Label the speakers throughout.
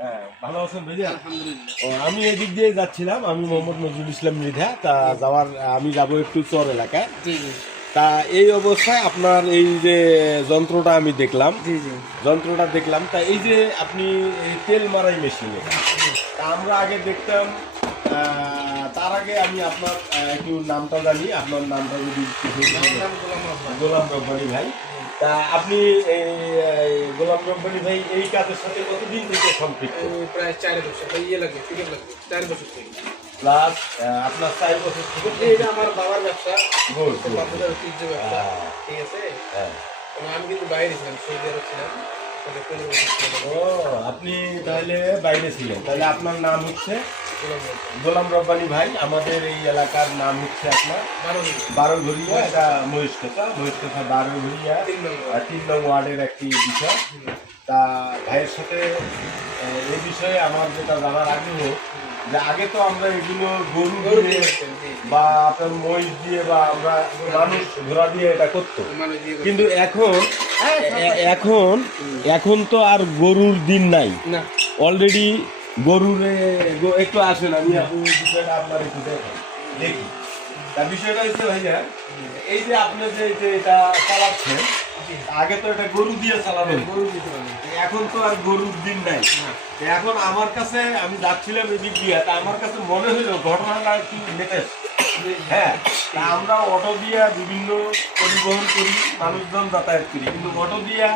Speaker 1: হ্যাঁ ভালো আছেন ভাইয়া? ও, আমি এদিক দিয়ে যাচ্ছিলাম আমি মোহাম্মদ নজরুল ইসলাম মৃধা তা যাওয়ার আমি যাব একটু চর এলাকায়। তা এই অবস্থায় আপনার এই যে যন্ত্রটা আমি দেখলাম যন্ত্রটা দেখলাম তা এই যে আপনি এই তেল মারাই মেশিনে তা আমরা আগে দেখতাম তার আগে আমি আপনার একটু নামটা জানি আপনার নামটা যদি।
Speaker 2: গোলাম
Speaker 1: রব্বানি ভাই। তা আপনি এই গোলাম রব্বানি ভাই এই কাজের সাথে কতদিন থেকে সম্পৃক্ত?
Speaker 2: প্রায় চার বছর এই ইয়ে লাগবে টিকিট লাগবে চার বছর থেকে।
Speaker 1: প্লাস আপনার চার বছর থেকে
Speaker 2: এটা আমার বাবার ব্যবসা বাবার ঐতিহ্য ব্যবসা
Speaker 1: হ্যাঁ।
Speaker 2: ঠিক আছে?
Speaker 1: হ্যাঁ।
Speaker 2: আমি কিন্তু বাইরে ছিলাম সৌদি আরব ছিলাম
Speaker 1: ও আপনি তাহলে বাইরে ছিলেন। তাহলে আপনার নাম হচ্ছে
Speaker 2: গোলাম।
Speaker 1: রব্বানি ভাই আমাদের এই এলাকার নাম হচ্ছে আপনার
Speaker 2: বারো দিন
Speaker 1: বারো ঘড়িয়া এটা মহিষকথা মহিষকথা বারো ঘড়িয়া
Speaker 2: তিন
Speaker 1: নং ওয়ার্ডের একটি বিষয় তা ভাইয়ের সাথে এই বিষয়ে আমার যেটা জানার আগ্রহ যে আগে তো আমরা এগুলো গরু দিয়ে। বা আপনার মহিষ দিয়ে বা আমরা মানুষ ঘোড়া দিয়ে এটা করতো
Speaker 2: মানুষ দিয়ে করতেন।
Speaker 1: কিন্তু এখন এখন এখন তো আর গরুর দিন নাই অলরেডি গরুরে গো- একটু আসেন আমি বিষয়টা আপনার একটু দেখি। তা বিষয়টা হচ্ছে ভাইয়া এই যে আপনি যে এটা চালাচ্ছেন আগে তো এটা গরু দিয়ে হতো।
Speaker 2: গরু পারেন
Speaker 1: এখন তো আর গরুর দিন নাই। এখন আমার কাছে আমি যাচ্ছিলাম এদিক দিয়ে তা আমার কাছে মনে হলো ঘটনাটা কি লেটেস্ট? হ্যাঁ তা আমরা অটো দিয়া বিভিন্ন পরিবহন করি মানুষজন যাতায়াত করি। কিন্তু অটো দিয়া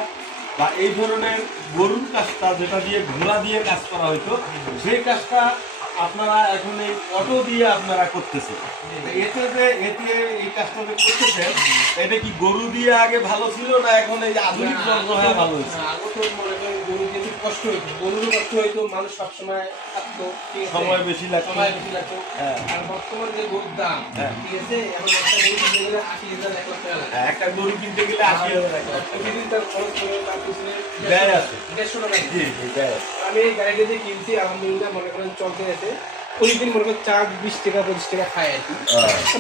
Speaker 1: বা এই ধরনের গরুর কাজটা যেটা দিয়ে ঘোড়া দিয়ে কাজ করা হতো সেই কাজটা আপনারা এখন এই অটো দিয়ে আপনারা করতেছেন। এতে যে, এতে এই কাজটা যে করতেছেন, এটা কি গরু দিয়ে আগে ভালো ছিল না এখন এই আধুনিক যন্ত্র হয়ে ভালো হয়েছে?
Speaker 2: কষ্ট হইতো গরুরও কষ্ট হইতো মানুষ সবসময় থাকতো
Speaker 1: সময় বেশি লাগতো।
Speaker 2: সময় বেশি লাগতো।
Speaker 1: হ্যাঁ।
Speaker 2: আর বর্তমানে যে গরুর দাম
Speaker 1: হ্যাঁ।
Speaker 2: ঠিক আছে? এখন একটা গরু কিনতে গেলে আশি হাজার এক লাখ টাকা লাগে।
Speaker 1: হ্যাঁ, একটা গরু কিনতে গেলে আশি হাজার
Speaker 2: প্রতিদিন তার খরচ করে তার পিছনে
Speaker 1: ব্যয় আছে।
Speaker 2: দেড়শো টাকা
Speaker 1: জি জি ব্যয়
Speaker 2: আমি এই গাড়িটা যে কিনছি আলহামদুলিল্লাহ মনে করেন চলতে আছে প্রতিদিন মনে করেন চার বিশ টাকা পঁচিশ টাকা খায় আর কি।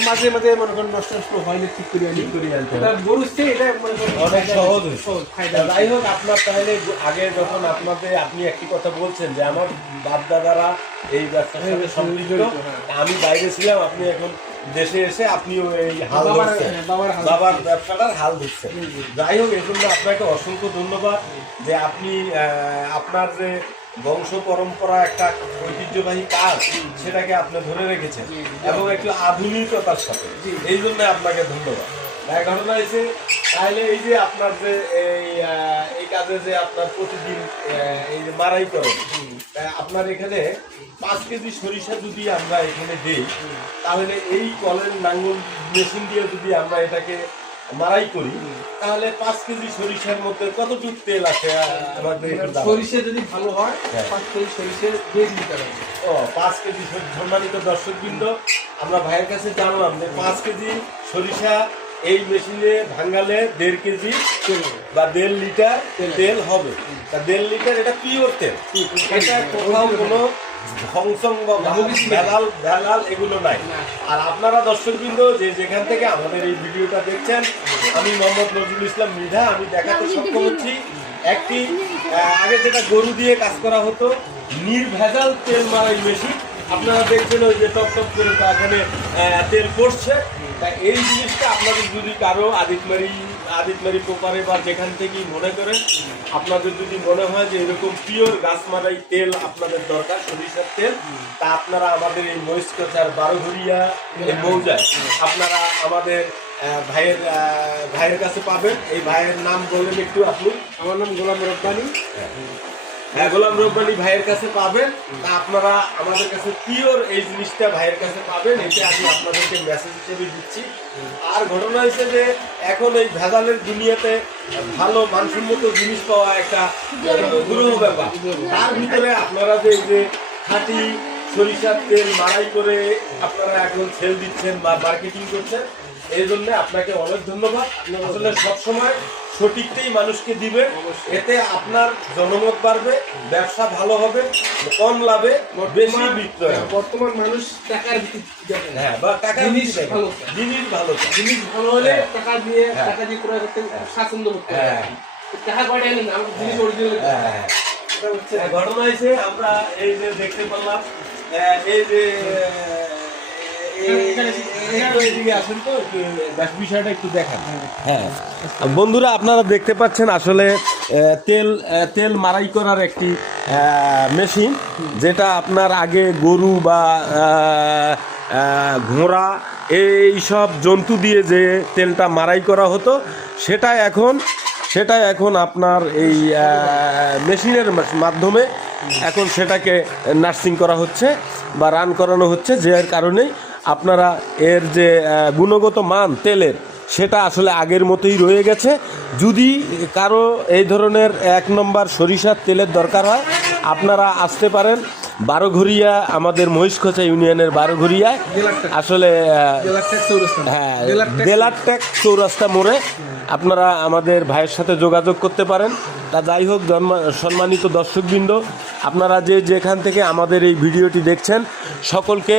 Speaker 2: মাঝে মাঝে মনে করেন নষ্ট নষ্ট হয় না ঠিক করে
Speaker 1: ঠিক করে আনতে
Speaker 2: গরুর চেয়ে এটা মনে করেন
Speaker 1: অনেক সহজ
Speaker 2: সহজ ফায়দা
Speaker 1: যাই হোক আপনার তাহলে আগে যখন আপনাদের আপনি একটি কথা বলছেন যে আমার বাপ দাদারা এই ব্যবসার সাথে সম্পৃক্ত
Speaker 2: জড়িত, হ্যাঁ।
Speaker 1: আমি বাইরে ছিলাম আপনি এখন দেশে এসে আপনিও এই হাল
Speaker 2: বাবার- হ্যাঁ,
Speaker 1: ব্যবসাটার হাল ধরছেন। যাই হোক এর জন্য আপনাকে অসংখ্য ধন্যবাদ যে আপনি আপনার যে বংশ পরম্পরা একটা ঐতিহ্যবাহী কাজ সেটাকে আপনি ধরে রেখেছেন। এবং একটু আধুনিকতার সাথে। এই জন্য আপনাকে ধন্যবাদ। ঘটনা হয়েছে তাহলে এই যে আপনার যে এই এই কাজে যে আপনার প্রতিদিন এই যে মারাই করেন আপনার এখানে পাঁচ কেজি সরিষা যদি আমরা এখানে দিই তাহলে এই কলের নাঙ্গল মেশিন দিয়ে যদি আমরা এটাকে মারাই করি তাহলে পাঁচ কেজি সরিষার মধ্যে কতটুকু তেল আছে।
Speaker 2: সরিষা যদি ভালো হয়
Speaker 1: হ্যাঁ।
Speaker 2: পাঁচ কেজি সরিষা হবে
Speaker 1: ও পাঁচ কেজি সম্মানিত দর্শকবৃন্দ আমরা ভাইয়ের কাছে জানলাম যে পাঁচ কেজি সরিষা এই মেশিনে ভাঙালে দেড় কেজি বা দেড় লিটার
Speaker 2: তেল।
Speaker 1: তেল হবে তা দেড় লিটার এটা পিওর তেল এটা কোথাও কোনো ধ্বংসং বা ভেলাল ভেলাল এগুলো নাই। আর আপনারা দর্শকবৃন্দ যে যেখান থেকে আমাদের এই ভিডিওটা দেখছেন আমি মোহাম্মদ নজরুল ইসলাম মৃধা আমি দেখাতে সক্ষম হচ্ছি। একটি আহ, আগে যেটা গরু দিয়ে কাজ করা হতো নির্ভেজাল তেল মারাই বেশি আপনারা দেখছেন ওই যে টপ টপ করে এখানে তেল পড়ছে। তা এই জিনিসটা আপনাদের যদি কারও আদিতমারি আদিতমারি পোপারে বা যেখান থেকেই মনে করেন আপনাদের যদি মনে হয় যে এরকম পিওর গাছ মারাই তেল আপনাদের দরকার সরিষার তেল তা আপনারা আমাদের এই মহিষকচার বারোঘরিয়া মৌজায় আপনারা আমাদের ভাইয়ের ভাইয়ের কাছে পাবেন। এই ভাইয়ের নাম বললেন একটু আপনি।
Speaker 2: আমার নাম গোলাম রব্বানি।
Speaker 1: হ্যাঁ গোলাম রব্বানি ভাইয়ের কাছে পাবেন। তা আপনারা আমাদের কাছে পিওর এই জিনিসটা ভাইয়ের কাছে পাবেন। এটা আমি আপনাদেরকে মেসেজ হিসেবে দিচ্ছি। আর ঘটনা হয়েছে যে এখন এই ভেজালের দুনিয়াতে ভালো মানসম্মত জিনিস পাওয়া একটা দুরূহ ব্যাপার। তার ভিতরে আপনারা যে যে খাঁটি সরিষার তেল মারাই করে আপনারা এখন সেল দিচ্ছেন বা মার্কেটিং করছেন এই জন্য আপনাকে অনেক ধন্যবাদ। আসলে সবসময় সঠিকটাই মানুষকে দিবেন। এতে আপনার জনমত বাড়বে ব্যবসা ভালো হবে কম লাভে বেশি বিক্রয়
Speaker 2: বর্তমান মানুষ টাকার।
Speaker 1: হ্যাঁ বা টাকা
Speaker 2: জিনিস ভালো
Speaker 1: জিনিস ভালো
Speaker 2: জিনিস ভালো হলে
Speaker 1: হ্যাঁ।
Speaker 2: টাকা দিয়ে
Speaker 1: হ্যাঁ।
Speaker 2: টাকা দিয়ে ক্রয় করতে স্বাচ্ছন্দ্য করতে
Speaker 1: হ্যাঁ।
Speaker 2: টাকা কয়টা এলেন আমার জিনিস অরিজিনাল
Speaker 1: হ্যাঁ, হ্যাঁ। হ্যাঁ, ঘটনা হয়েছে আমরা এই যে দেখতে পারলাম এই যে হ্যাঁ। বন্ধুরা, আপনারা দেখতে পাচ্ছেন আসলে তেল তেল মারাই করার একটি মেশিন, যেটা আপনার আগে গরু বা ঘোড়া, এই সব জন্তু দিয়ে যে তেলটা মারাই করা হতো, সেটা এখন সেটা এখন আপনার এই মেশিনের মাধ্যমে এখন সেটাকে নার্সিং করা হচ্ছে বা রান করানো হচ্ছে যার কারণেই আপনারা এর যে গুণগত মান তেলের, সেটা আসলে আগের মতোই রয়ে গেছে। যদি কারও এই ধরনের এক নম্বর সরিষার তেলের দরকার হয়, আপনারা আসতে পারেন। বারোঘরিয়া আমাদের মহিষখোচা ইউনিয়নের বারোঘরিয়ায় আসলে হ্যাঁ দেলারটেক চৌরাস্তা মোড়ে আপনারা আমাদের ভাইয়ের সাথে যোগাযোগ করতে পারেন। তা যাই হোক সম্মানিত দর্শকবৃন্দ, আপনারা যে যেখান থেকে আমাদের এই ভিডিওটি দেখছেন, সকলকে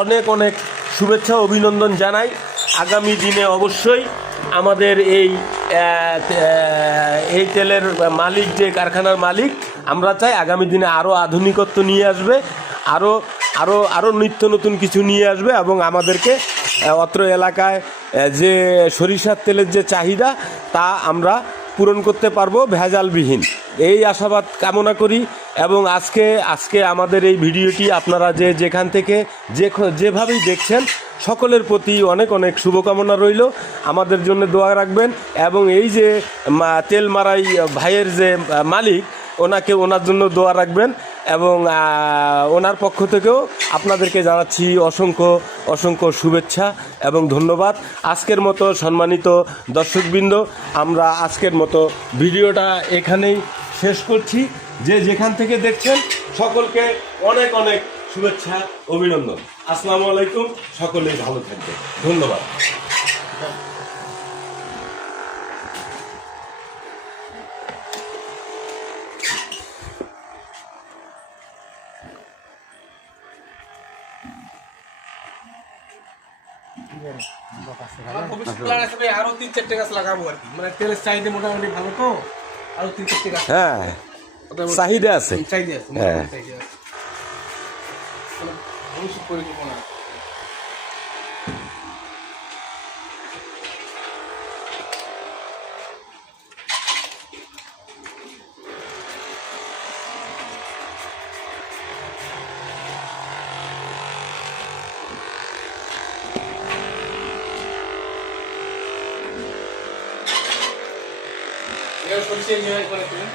Speaker 1: অনেক অনেক শুভেচ্ছা অভিনন্দন জানাই। আগামী দিনে অবশ্যই আমাদের এই এই তেলের মালিক, যে কারখানার মালিক আমরা চাই আগামী দিনে আরও আধুনিকত্ব নিয়ে আসবে আরও আরও আরও নিত্য নতুন কিছু নিয়ে আসবে এবং আমাদেরকে অত্র এলাকায় যে সরিষার তেলের যে চাহিদা, তা আমরা পূরণ করতে পারব ভেজালবিহীন। এই আশাবাদ কামনা করি এবং আজকে আজকে আমাদের এই ভিডিওটি আপনারা যে, যেখান থেকে যে, যেভাবেই দেখছেন, সকলের প্রতি অনেক অনেক শুভকামনা রইল। আমাদের জন্য দোয়া রাখবেন এবং এই যে তেল মারাই ভাইয়ের যে মালিক ওনাকে ওনার জন্য দোয়া রাখবেন এবং ওনার পক্ষ থেকেও আপনাদেরকে জানাচ্ছি অসংখ্য অসংখ্য শুভেচ্ছা এবং ধন্যবাদ। আজকের মতো সম্মানিত দর্শকবৃন্দ, আমরা আজকের মতো ভিডিওটা এখানেই শেষ করছি। যে যেখান থেকে দেখছেন, সকলকে অনেক অনেক শুভেচ্ছা, অভিনন্দন। আসসালামু আলাইকুম, সকলেই ভালো থাকবেন। ধন্যবাদ
Speaker 2: আমার ভবিষ্যৎ প্ল্যান আছে ভাই আরও তিন চারটে গাছ লাগাবো আর কি। মানে তেলের চাহিদা মোটামুটি ভালো তো আরও তিন চারটে গাছ।
Speaker 1: হ্যাঁ চাহিদা আছে।
Speaker 2: চাহিদা আছে
Speaker 1: হ্যাঁ।
Speaker 2: মানে ভবিষ্যৎ পরিকল্পনা Saya kursi yang nilai kualitasnya.